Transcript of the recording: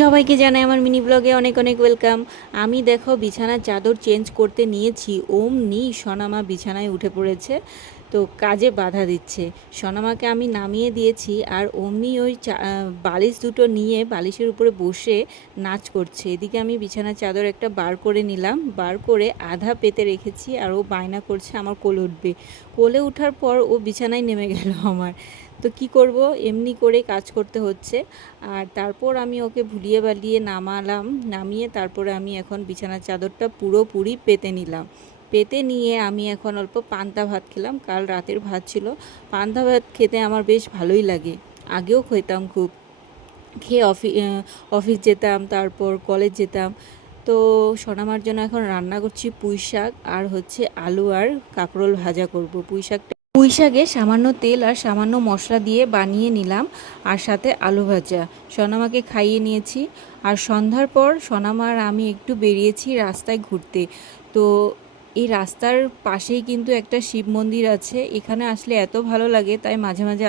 সবাইকে জানাই আমার মিনি ব্লগে অনেক অনেক ওয়েলকাম। আমি দেখো বিছানার চাদর চেঞ্জ করতে নিয়েছি, অমনি সোনামা বিছানায় উঠে পড়েছে। তো কাজে বাধা দিচ্ছে। সোনামাকে আমি নামিয়ে দিয়েছি আর অমনি ওই বালিশ দুটো নিয়ে বালিশের উপরে বসে নাচ করছে। এদিকে আমি বিছানার চাদর একটা বার করে নিলাম, বার করে আধা পেতে রেখেছি আর ও বায়না করছে আমার কোলে উঠবে। কোলে ওঠার পর ও বিছানায় নেমে গেল আমার। তো কি করব, এমনি করে কাজ করতে হচ্ছে। আর তারপর আমি ওকে ভুলিয়ে বালিয়ে নামালাম, নামিয়ে তারপরে আমি এখন বিছানার চাদরটা পুরোপুরি পেতে নিলাম। পেতে নিয়ে আমি এখন অল্প পান্তা ভাত খেলাম, কাল রাতের ভাত ছিল। পান্তা ভাত খেতে আমার বেশ ভালোই লাগে, আগেও খেতাম খুব। খেয়ে অফিস যেতাম, তারপর কলেজ যেতাম। তো সোনামার জন্য এখন রান্না করছি পুঁই শাক আর হচ্ছে আলু আর কাঁকরোল ভাজা করব। পুঁই শাকে সামান্য তেল আর সামান্য মশলা দিয়ে বানিয়ে নিলাম, আর সাথে আলু ভাজা। সোনামাকে খাইয়ে নিয়েছি। আর সন্ধ্যার পর সোনামা আর আমি একটু বেরিয়েছি রাস্তায় ঘুরতে। তো এই রাস্তার পাশেই কিন্তু একটা শিব মন্দির আছে, এখানে আসলে এত ভালো লাগে, তাই মাঝে মাঝে